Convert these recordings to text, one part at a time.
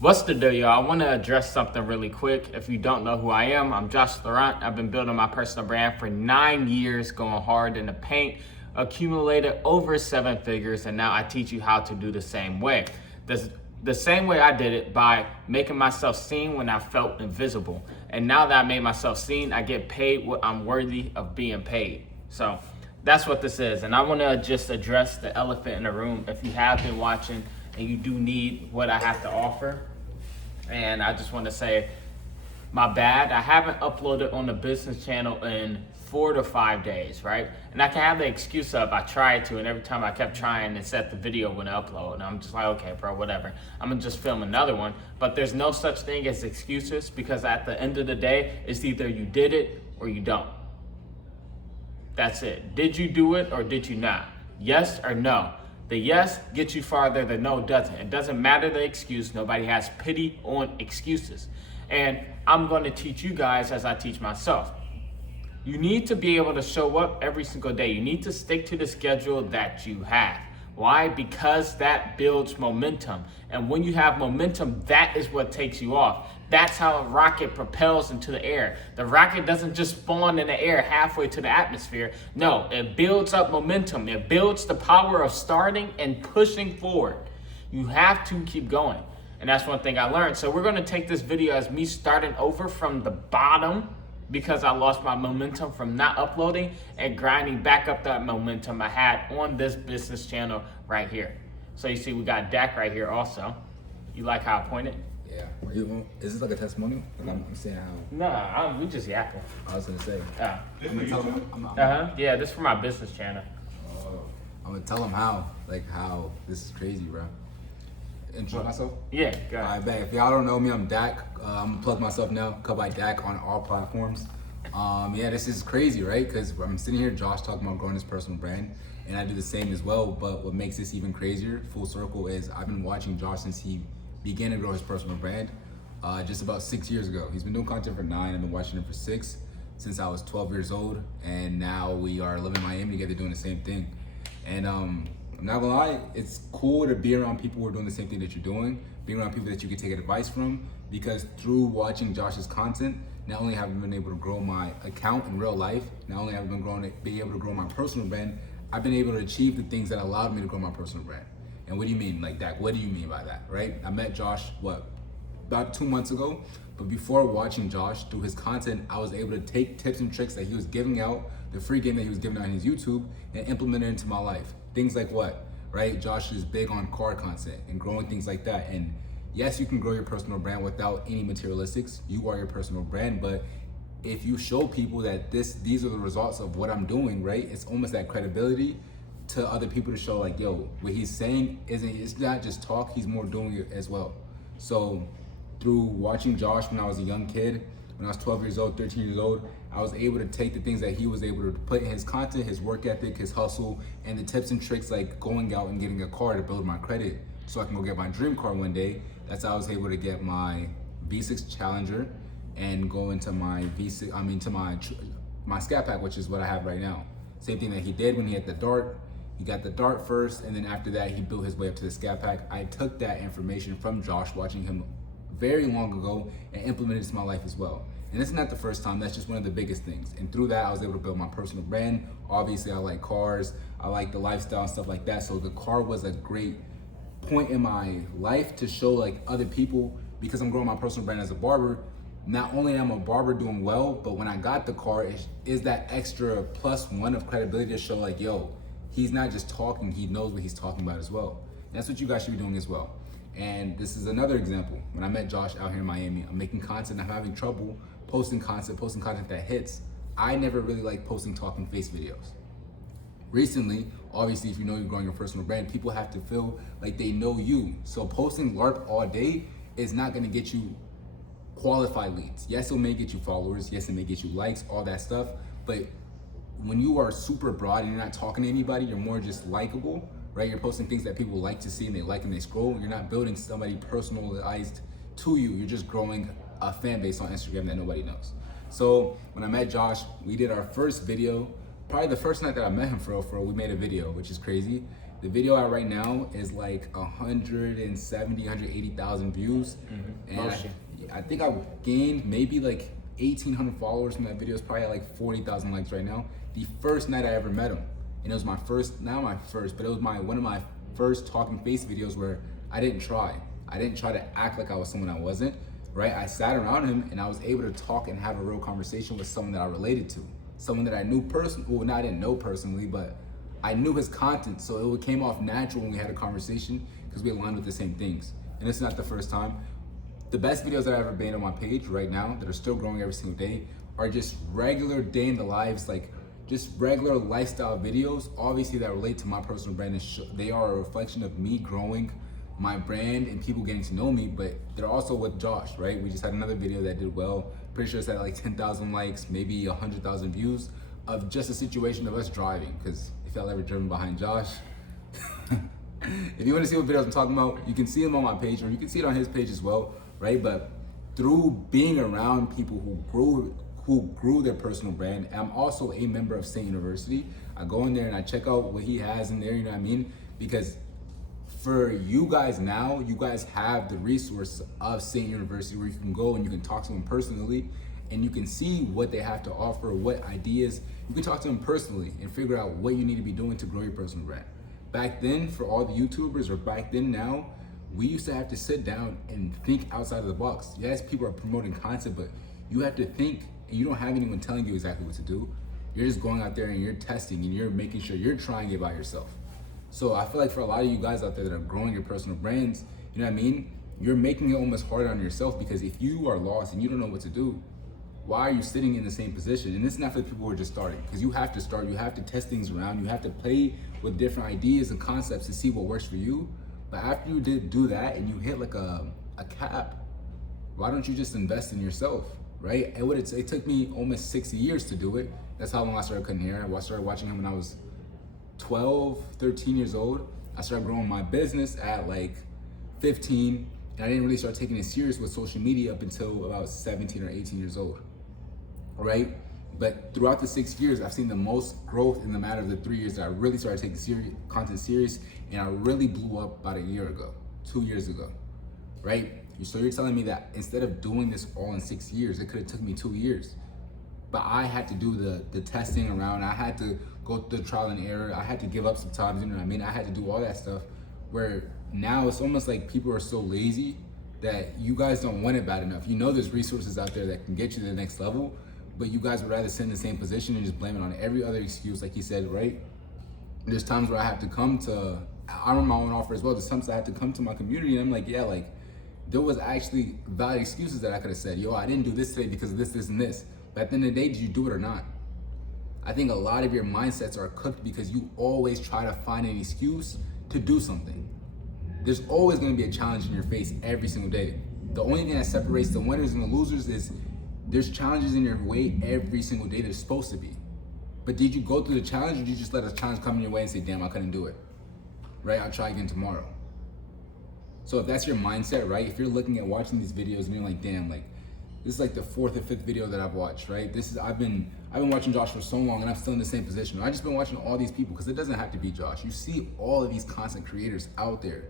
What's the deal, y'all? I want to address something really quick. If you don't know who I am, I'm Josh Laurent. I've been building my personal brand for 9 years, going hard in the paint, accumulated over 7 figures, and now I teach you how to do the same way. The same way I did it by making myself seen when I felt invisible. And now that I made myself seen, I get paid what I'm worthy of being paid. So that's what this is. And I want to just address the elephant in the room. If you have been watching and you do need what I have to offer, and I just want to say, my bad. I haven't uploaded on the business channel in 4 to 5 days, right? And I can have the excuse of I tried to, and every time I kept trying, it set the video wouldn't upload. And I'm just like, okay, bro, whatever. I'm gonna just film another one. But there's no such thing as excuses, because at the end of the day, it's either you did it or you don't. That's it. Did you do it or did you not? Yes or no? The yes gets you farther, the no doesn't. It doesn't matter the excuse. Nobody has pity on excuses. And I'm going to teach you guys as I teach myself. You need to be able to show up every single day. You need to stick to the schedule that you have. Why? Because that builds momentum. And when you have momentum, that is what takes you off. That's how a rocket propels into the air. The rocket doesn't just spawn in the air halfway to the atmosphere. No, it builds up momentum. It builds the power of starting and pushing forward. You have to keep going. And that's one thing I learned. So we're going to take this video as me starting over from the bottom, because I lost my momentum from not uploading, and grinding back up that momentum I had on this business channel right here. So you see we got Dak right here also. You like how I pointed? Yeah. Is this like a testimonial? Like I'm saying how. No, we just yapping. I was gonna say. Yeah. I'm gonna tell them. Yeah, this is for my business channel. I'm gonna tell them how this is crazy, bro. Intro myself. Yeah, go ahead. Alright, bet. If y'all don't know me, I'm Dak. I'm gonna plug myself now. Cut by Dak on all platforms. Yeah, this is crazy, right? Because I'm sitting here, Josh talking about growing his personal brand, and I do the same as well. But what makes this even crazier, full circle, is I've been watching Josh since he began to grow his personal brand just about 6 years ago. He's been doing content for 9. I've been watching him for 6 since I was 12 years old, and now we are living in Miami together doing the same thing. And I'm not gonna lie, it's cool to be around people who are doing the same thing that you're doing, being around people that you can take advice from, because through watching Josh's content, not only have I been able to grow my account in real life, not only have I been able to grow my personal brand, I've been able to achieve the things that allowed me to grow my personal brand. And what do you mean, like that? What do you mean by that, right? I met Josh, about 2 months ago, but before watching Josh, through his content, I was able to take tips and tricks that he was giving out, the free game that he was giving out on his YouTube, and implement it into my life. Things like what, right? Josh is big on car content and growing things like that. And yes, you can grow your personal brand without any materialistics. You are your personal brand, but if you show people that these are the results of what I'm doing, right? It's almost that credibility to other people to show like, yo, what he's saying it's not just talk, he's more doing it as well. So through watching Josh when I was a young kid, when I was 12 years old, 13 years old, I was able to take the things that he was able to put in his content, his work ethic, his hustle, and the tips and tricks like going out and getting a car to build my credit so I can go get my dream car one day. That's how I was able to get my V6 Challenger and go into my my Scat Pack, which is what I have right now. Same thing that he did when he had the Dart. He got the Dart first, and then after that, he built his way up to the Scat Pack. I took that information from Josh, watching him very long ago, and implemented it to my life as well. And this is not the first time, that's just one of the biggest things. And through that, I was able to build my personal brand. Obviously, I like cars, I like the lifestyle and stuff like that. So the car was a great point in my life to show like other people, because I'm growing my personal brand as a barber. Not only am I a barber doing well, but when I got the car, is that extra +1 of credibility to show like, yo, he's not just talking, he knows what he's talking about as well. And that's what you guys should be doing as well. And this is another example. When I met Josh out here in Miami, I'm making content, I'm having trouble posting content that hits. I never really liked posting talking face videos. Recently, obviously, if you know you're growing your personal brand, people have to feel like they know you. So posting LARP all day is not gonna get you qualified leads. Yes, it may get you followers. Yes, it may get you likes, all that stuff. But when you are super broad and you're not talking to anybody, you're more just likable, right? You're posting things that people like to see and they like and they scroll. You're not building somebody personalized to you. You're just growing a fan base on Instagram that nobody knows. So when I met Josh, we did our first video, probably the first night that I met him for real, we made a video, which is crazy. The video out right now is like 170, 180,000 views. And Motion. I think I gained maybe like 1,800 followers from that video. It's probably at like 40,000 likes right now. The first night I ever met him. And it was my first, not my first, but it was one of my first talking face videos where I didn't try. I didn't try to act like I was someone I wasn't, right? I sat around him and I was able to talk and have a real conversation with someone that I related to. Someone that I knew personally, well, not I didn't know personally, but I knew his content, so it came off natural when we had a conversation because we aligned with the same things. And it's not the first time. The best videos that I've ever made on my page right now that are still growing every single day are just regular day in the lives, like just regular lifestyle videos, obviously that relate to my personal brand. And they are a reflection of me growing my brand and people getting to know me, but they're also with Josh, right? We just had another video that did well. Pretty sure it's at like 10,000 likes, maybe 100,000 views of just a situation of us driving. Because if y'all ever driven behind Josh, if you want to see what videos I'm talking about, you can see them on my page or you can see it on his page as well, right? But through being around people who grew their personal brand, and I'm also a member of Saint University. I go in there and I check out what he has in there, you know what I mean? Because for you guys now, you guys have the resource of Saint University where you can go and you can talk to them personally and you can see what they have to offer, what ideas. You can talk to them personally and figure out what you need to be doing to grow your personal brand. Back then, for all the YouTubers, or back then now, we used to have to sit down and think outside of the box. Yes, people are promoting content, but you have to think, and you don't have anyone telling you exactly what to do. You're just going out there and you're testing and you're making sure you're trying it by yourself. So I feel like for a lot of you guys out there that are growing your personal brands, you know what I mean? You're making it almost harder on yourself because if you are lost and you don't know what to do, why are you sitting in the same position? And this is not for the people who are just starting, because you have to start, you have to test things around, you have to play with different ideas and concepts to see what works for you. But after you did do that and you hit like a cap, why don't you just invest in yourself, right? It took me almost 6 years to do it. That's how long I started cutting hair. I started watching him when I was 12, 13 years old. I started growing my business at like 15, and I didn't really start taking it serious with social media up until about 17 or 18 years old, right? But throughout the 6 years, I've seen the most growth in the matter of the 3 years that I really started taking content serious, and I really blew up about a year ago, 2 years ago, right? So you're telling me that instead of doing this all in 6 years, it could have took me 2 years. But I had to do the testing around. I had to go through the trial and error. I had to give up sometimes, you know what I mean? I had to do all that stuff where now it's almost like people are so lazy that you guys don't want it bad enough. You know there's resources out there that can get you to the next level, but you guys would rather sit in the same position and just blame it on every other excuse, like he said, right? There's times where I have to I run my own offer as well. There's times I have to come to my community and I'm like, yeah, like there was actually valid excuses that I could have said, yo, I didn't do this today because of this, this, and this. But at the end of the day, did you do it or not? I think a lot of your mindsets are cooked because you always try to find an excuse to do something. There's always gonna be a challenge in your face every single day. The only thing that separates the winners and the losers is there's challenges in your way every single day. There's supposed to be. But did you go through the challenge or did you just let a challenge come in your way and say, damn, I couldn't do it? Right, I'll try again tomorrow. So if that's your mindset, right? If you're looking at watching these videos and you're like, damn, like this is like the 4th or 5th video that I've watched, right? I've been watching Josh for so long and I'm still in the same position. I've just been watching all these people because it doesn't have to be Josh. You see all of these content creators out there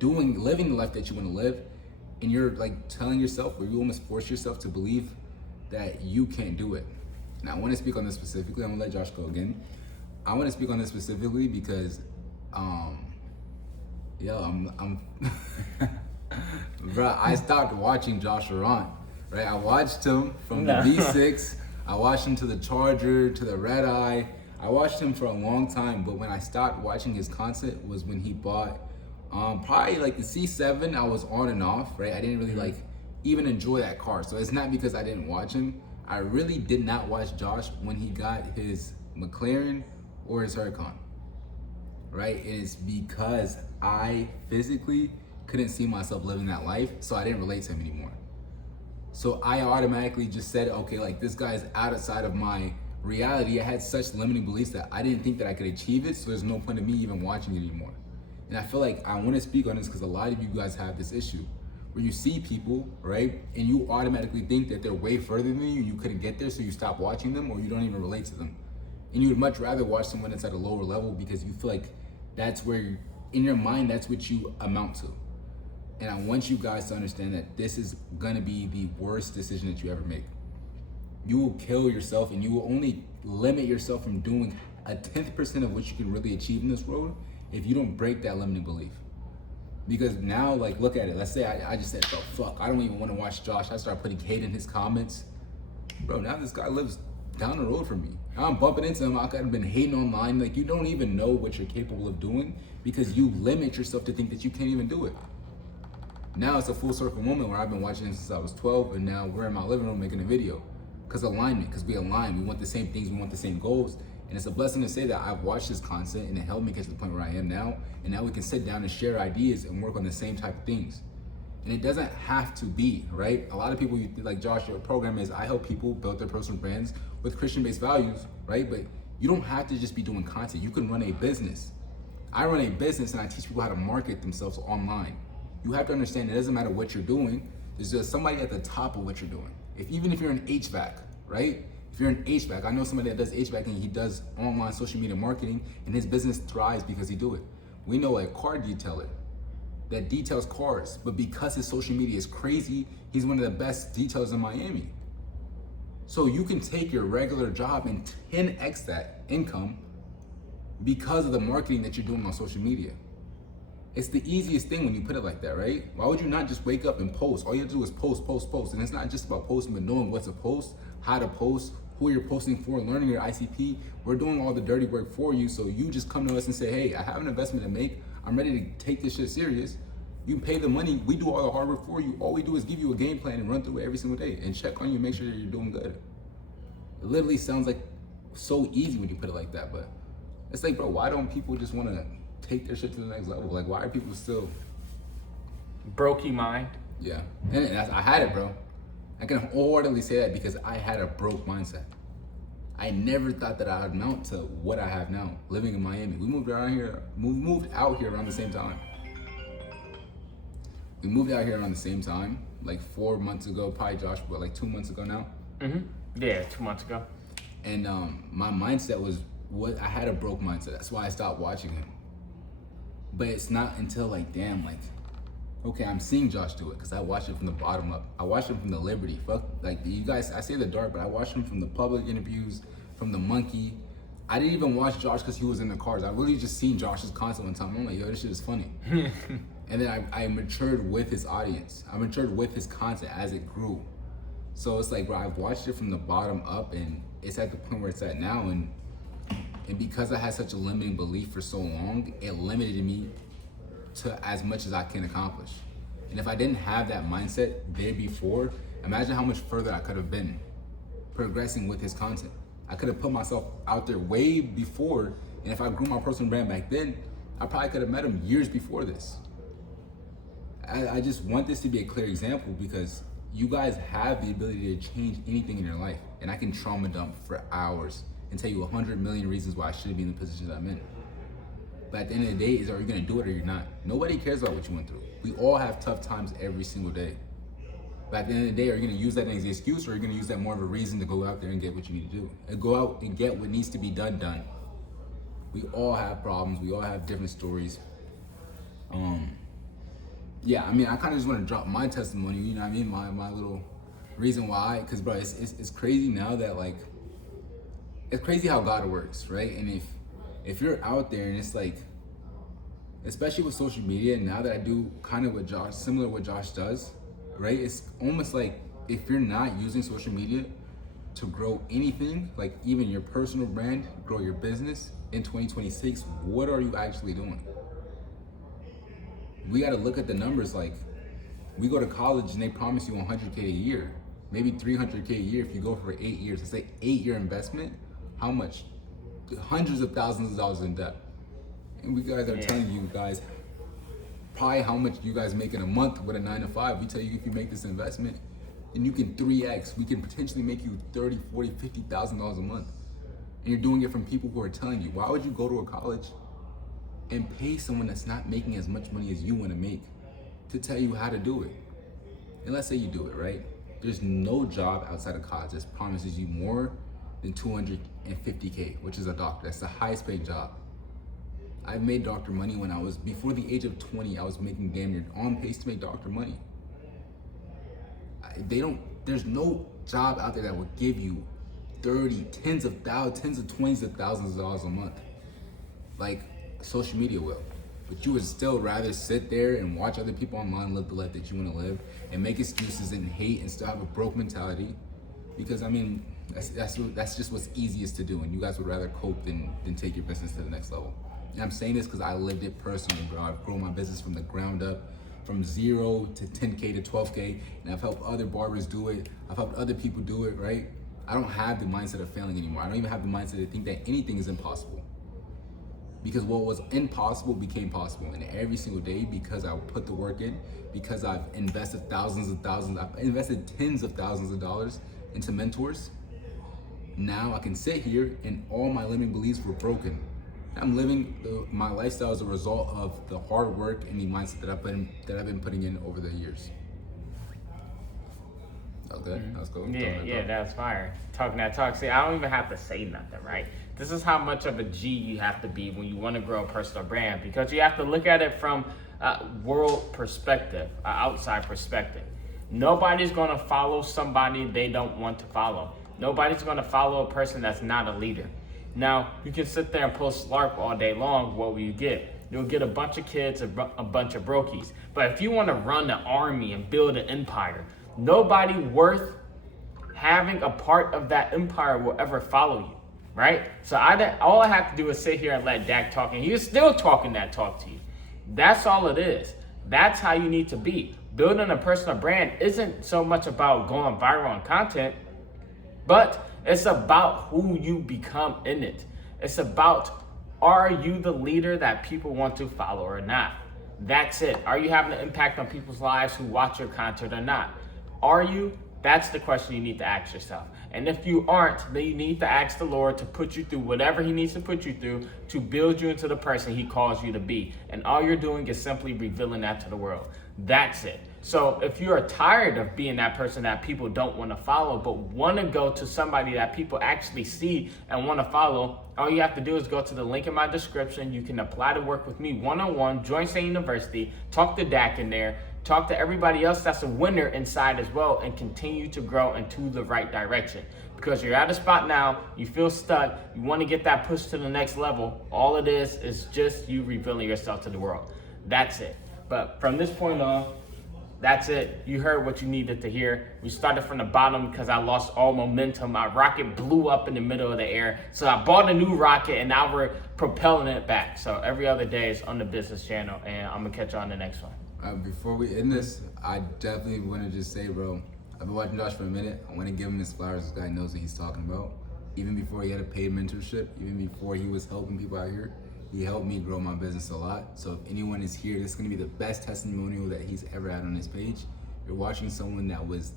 living the life that you want to live, and you're like telling yourself, or you almost force yourself to believe that you can't do it. Now I want to speak on this specifically. I'm gonna let Josh go again. I want to speak on this specifically because, I'm bro, I stopped watching Josh Laurent, right? I watched him from the V6, I watched him to the Charger, to the Red Eye. I watched him for a long time, but when I stopped watching his content was when he bought probably like the C7. I was on and off, right? I didn't really like even enjoy that car. So it's not because I didn't watch him. I really did not watch Josh when he got his McLaren or his Huracan, right? It's because I physically couldn't see myself living that life, so I didn't relate to him anymore. So I automatically just said, okay, like this guy's outside of my reality. I had such limiting beliefs that I didn't think that I could achieve it, so there's no point in me even watching it anymore. And I feel like I want to speak on this because a lot of you guys have this issue where you see people, right, and you automatically think that they're way further than you, you couldn't get there, so you stop watching them or you don't even relate to them. And you would much rather watch someone that's at a lower level because you feel like that's where, in your mind, that's what you amount to. And I want you guys to understand that this is gonna be the worst decision that you ever make. You will kill yourself, and you will only limit yourself from doing a 10th% of what you can really achieve in this world if you don't break that limiting belief. Because now, like, look at it. Let's say I just said, oh, fuck, I don't even want to watch Josh. I start putting hate in his comments. Bro, now this guy lives down the road from me. Now I'm bumping into him. I've been hating online. Like, you don't even know what you're capable of doing because you limit yourself to think that you can't even do it. Now it's a full circle moment where I've been watching since I was 12, and now we're in my living room making a video. Because alignment, because we align. We want the same things. We want the same goals. And it's a blessing to say that I've watched this content and it helped me get to the point where I am now. And now we can sit down and share ideas and work on the same type of things. And it doesn't have to be, right? A lot of people, like Josh, your program is I help people build their personal brands with Christian-based values, right? But you don't have to just be doing content. You can run a business. I run a business and I teach people how to market themselves online. You have to understand it doesn't matter what you're doing. There's just somebody at the top of what you're doing. Even if you're an HVAC, right? If you're an HVAC, I know somebody that does HVAC and he does online social media marketing and his business thrives because he do it. We know a car detailer that details cars, but because his social media is crazy, he's one of the best detailers in Miami. So you can take your regular job and 10x that income because of the marketing that you're doing on social media. It's the easiest thing when you put it like that, right? Why would you not just wake up and post? All you have to do is post, post, post. And it's not just about posting, but knowing what to post, how to post, who you're posting for, learning your ICP. We're doing all the dirty work for you. So you just come to us and say, hey, I have an investment to make. I'm ready to take this shit serious. You pay the money. We do all the hard work for you. All we do is give you a game plan and run through it every single day and check on you, make sure that you're doing good. It literally sounds like so easy when you put it like that, but it's like, bro, why don't people just want to take their shit to the next level? Like, why are people still Brokey mind. Yeah, and I had it, bro. I can wholeheartedly say that because I had a broke mindset. I never thought that I'd amount to what I have now, living in Miami. We moved out here around the same time. We moved out here around the same time, like 4 months ago, probably Josh, but like 2 months ago now. Yeah, 2 months ago. And my mindset was I had a broke mindset. That's why I stopped watching him. But it's not until like, damn, like, okay, I'm seeing Josh do it because I watched it from the bottom up. I watched him from the Liberty. Fuck, like you guys, I say the dark, but I watched him from the public interviews, from the Monkey. I didn't even watch Josh because he was in the cars. I really just seen Josh's content one time. I'm like, yo, this shit is funny. And then I matured with his audience. I matured with his content as it grew. So it's like, bro, I've watched it from the bottom up and it's at the point where it's at now. And because I had such a limiting belief for so long, it limited me to as much as I can accomplish. And if I didn't have that mindset there before, imagine how much further I could have been progressing with his content. I could have put myself out there way before, and if I grew my personal brand back then, I probably could have met him years before this. I just want this to be a clear example because you guys have the ability to change anything in your life. And I can trauma dump for hours and tell you 100 million reasons why I shouldn't be in the position that I'm in. But at the end of the day, are you gonna do it or you're not? Nobody cares about what you went through. We all have tough times every single day. But at the end of the day, are you gonna use that as an excuse or are you gonna use that more of a reason to go out there and get what you need to do? And go out and get what needs to be done. We all have problems. We all have different stories. Yeah, I mean, I kind of just want to drop my testimony, you know what I mean? My little reason why, because bro, it's crazy now that like, it's crazy how God works, right? And if you're out there and it's like, especially with social media, now that I do kind of similar to what Josh does, right? It's almost like if you're not using social media to grow anything, like even your personal brand, grow your business in 2026, what are you actually doing? We got to look at the numbers. Like, we go to college and they promise you 100K a year, maybe 300K a year if you go for 8 years. It's like 8-year investment. How much? Hundreds of thousands of dollars in debt. And we guys are telling you guys probably how much you guys make in a month with a 9 to 5. We tell you if you make this investment, then you can 3x. We can potentially make you $30, $40, $50,000 a month. And you're doing it from people who are telling you. Why would you go to a college and pay someone that's not making as much money as you want to make to tell you how to do it? And let's say you do it, right? There's no job outside of college that promises you more than 250K, which is a doctor. That's the highest paid job. I made doctor money when I was, before the age of 20, I was making damn near on pace to make doctor money. There's no job out there that would give you 30, tens of 20s of thousands of dollars a month. Like social media will. But you would still rather sit there and watch other people online live the life that you want to live and make excuses and hate and still have a broke mentality. Because I mean, that's just what's easiest to do, and you guys would rather cope than take your business to the next level. And I'm saying this because I lived it personally, bro. I've grown my business from the ground up, from 0 to 10K to 12K, and I've helped other barbers do it. I've helped other people do it, right? I don't have the mindset of failing anymore. I don't even have the mindset to think that anything is impossible. Because what was impossible became possible, and every single day, because I put the work in, because I've invested I've invested tens of thousands of dollars into mentors. Now I can sit here and all my limiting beliefs were broken. I'm living my lifestyle as a result of the hard work and the mindset that I've been putting in over the years. Okay, that's cool. Yeah, that's fire. Talking that talk. See, I don't even have to say nothing, right? This is how much of a G you have to be when you want to grow a personal brand, because you have to look at it from a world perspective, an outside perspective. Nobody's going to follow somebody they don't want to follow. Nobody's going to follow a person that's not a leader. Now, you can sit there and post LARP all day long. What will you get? You'll get a bunch of kids, a bunch of brokies. But if you want to run an army and build an empire, nobody worth having a part of that empire will ever follow you, right? So all I have to do is sit here and let Dak talk, and he's still talking that talk to you. That's all it is. That's how you need to be. Building a personal brand isn't so much about going viral on content, but it's about who you become in it. It's about, are you the leader that people want to follow or not? That's it. Are you having an impact on people's lives who watch your content or not? Are you? That's the question you need to ask yourself. And if you aren't, then you need to ask the Lord to put you through whatever he needs to put you through to build you into the person he calls you to be. And all you're doing is simply revealing that to the world. That's it. So if you are tired of being that person that people don't want to follow, but want to go to somebody that people actually see and want to follow, all you have to do is go to the link in my description. You can apply to work with me one-on-one, join Saint University, talk to Dak in there, talk to everybody else that's a winner inside as well, and continue to grow into the right direction. Because you're at a spot now, you feel stuck, you want to get that push to the next level. All it is just you revealing yourself to the world. That's it. But from this point on, that's it. You heard what you needed to hear. We started from the bottom because I lost all momentum. My rocket blew up in the middle of the air. So I bought a new rocket and now we're propelling it back. So every other day is on the business channel, and I'm going to catch you on the next one. Before we end this, I definitely want to just say, bro, I've been watching Josh for a minute. I want to give him his flowers. This guy knows what he's talking about. Even before he had a paid mentorship, even before he was helping people out here, he helped me grow my business a lot. So if anyone is here, this is going to be the best testimonial that he's ever had on his page. You're watching someone that was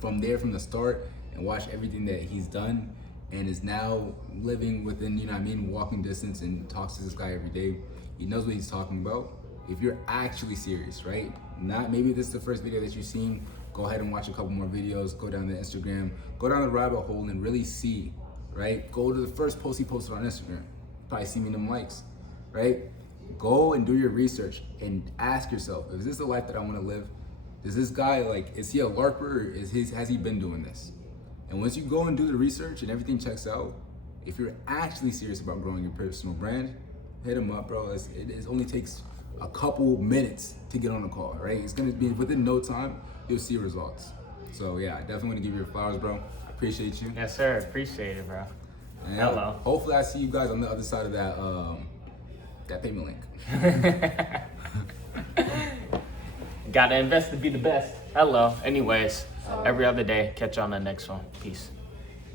from the start and watch everything that he's done and is now living within, walking distance, and talks to this guy every day. He knows what he's talking about. If you're actually serious, right? Maybe this is the first video that you've seen, go ahead and watch a couple more videos, go down to Instagram, go down the rabbit hole and really see, right? Go to the first post he posted on Instagram. Probably see me in them likes, right? Go and do your research and ask yourself, is this the life that I want to live? Is this guy, is he a LARPer, or has he been doing this? And once you go and do the research and everything checks out, if you're actually serious about growing your personal brand, hit him up, bro. It only takes a couple minutes to get on a call, right? It's gonna be within no time, you'll see results. So yeah, I definitely want to give you your flowers, bro. I appreciate you. Yes, sir. Appreciate it, bro. And hello. Hopefully I see you guys on the other side of that payment link. Gotta invest to be the best. Hello. Anyways, every other day, catch you on the next one. Peace.